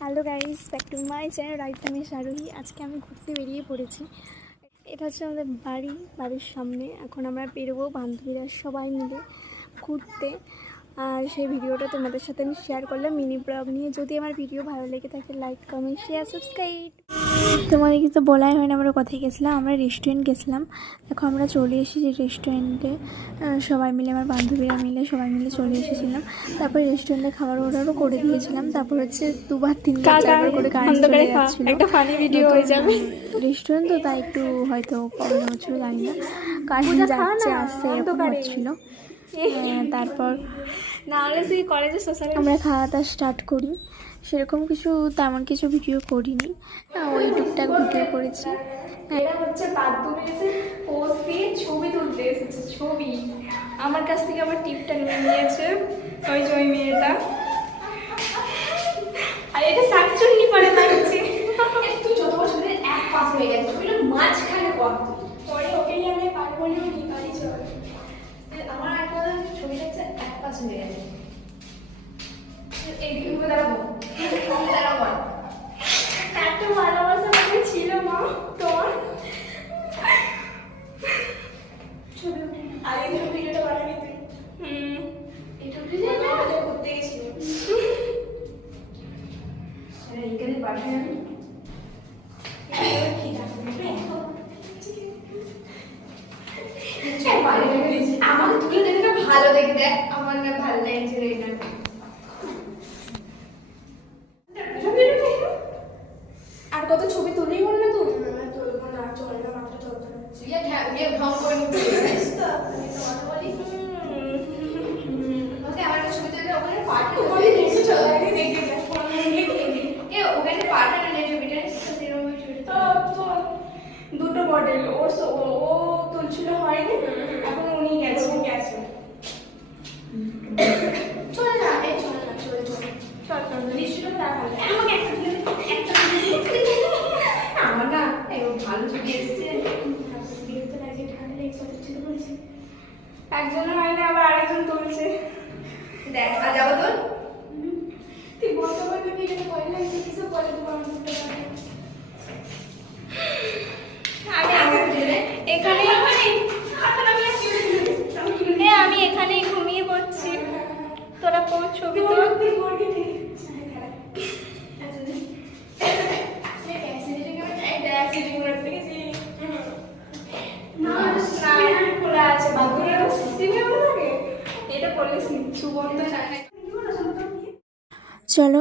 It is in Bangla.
Hello guys, back to my channel right আমি আরোহী। আজকে আমি ঘুরতে বেরিয়ে পড়েছি। এটা হচ্ছে আমাদের বাড়ির সামনে। এখন আমরা বেরোবো বান্ধবীরা সবাই মিলে ঘুরতে। আর সেই ভিডিওটা তোমাদের সাথে আমি শেয়ার করলাম মিনি ব্লগ নিয়ে। যদি আমার ভিডিও ভালো লেগে থাকে লাইক কমেন্ট শেয়ার সাবস্ক্রাইব। তোমাদের কিন্তু বলাই হয় না আমরা কোথায় গেছিলাম। আমরা রেস্টুরেন্ট গেছিলাম। এখন আমরা চলে এসেছি রেস্টুরেন্টে, সবাই মিলে আমার বান্ধবীরা মিলে সবাই মিলে চলে এসেছিলাম। তারপরে রেস্টুরেন্টে খাবার অর্ডারও করে দিয়েছিলাম। তারপর হচ্ছে 2-3-4 করে গাড়ি চলে যাচ্ছিল। একটা ফানি ভিডিও হয়ে যাবে। রেস্টুরেন্ট তো তাই একটু হয়তো প্রবলেম হচ্ছিল, জানি না কারণ যাচ্ছে আসছে এরকম হচ্ছিল। তারপর আমরা খাওয়া দাওয়া স্টার্ট করি। সেরকম তেমন কিছু ভিডিও করিনি, ওই টুকটাক ভিডিও করেছি। এরা হচ্ছে বাথরুমে এসে পোজ দিয়ে ছবি তুলতে এসেছে। ছবি আমার কাছ থেকে আবার টিপটা নিয়ে নিয়েছে ওই যে ওই মেয়েটা। আর এটা শাকচুন্নি পরে লাগছে। তুই যত বছর এক পাশ হয়ে গেছে, ওইটা মাঝখানে কর। পরে ওকে নিয়ে আমি পারবো না, নি পারি চল। আমার এক কথা হচ্ছে ছবিটা হচ্ছে এক পাশ হয়ে গেছে। এইদিকে দাঁড়াবো, দাঁড়াবো। এত ভালোবাসা আমাকে ছিল মা তোমার। ছবি উঠে আগে তুমি ভিডিওটা বানাবি তুই। এটা উঠে যায় না, ঘুরতে গেছিলাম। এখানে পাঠাই আমি। আমাকে তুলে দেখে ভালো দেখে দেখ, আমার না ভালো লাগছে রে না। আর কত ছবি তুলেই হল না তুই? তুলবো না, চলবে মাত্র চলতে ঢং করে নিতে জানিস তো, আমি তোমাকে বলি ওকে আমার একটা ছবি তুলে ওখানে পাঠাবো, দেখে এ ওখানে পাঠানো যে ছবিটা সেরকম ছবি তো দুটো মডেল ও তুলছিল হয়নি, এখন উনি গেছেন। চলে না, এই চলে না, চলে চলে চল নিশ্চয় দেখালে আমাকে একটা আমার না একদম ভালো ছবি এসছে। একজনের হয়নি, আবার আরেকজন তুলছে। দেখ আর যাবো তোর তুই বলতে বলবি ভিডিওটা করে লাগছে কিছু বলে দেবো আমি এখানেই ঘুমিয়ে পড়ছি। তোরা ছবি তোল। চলো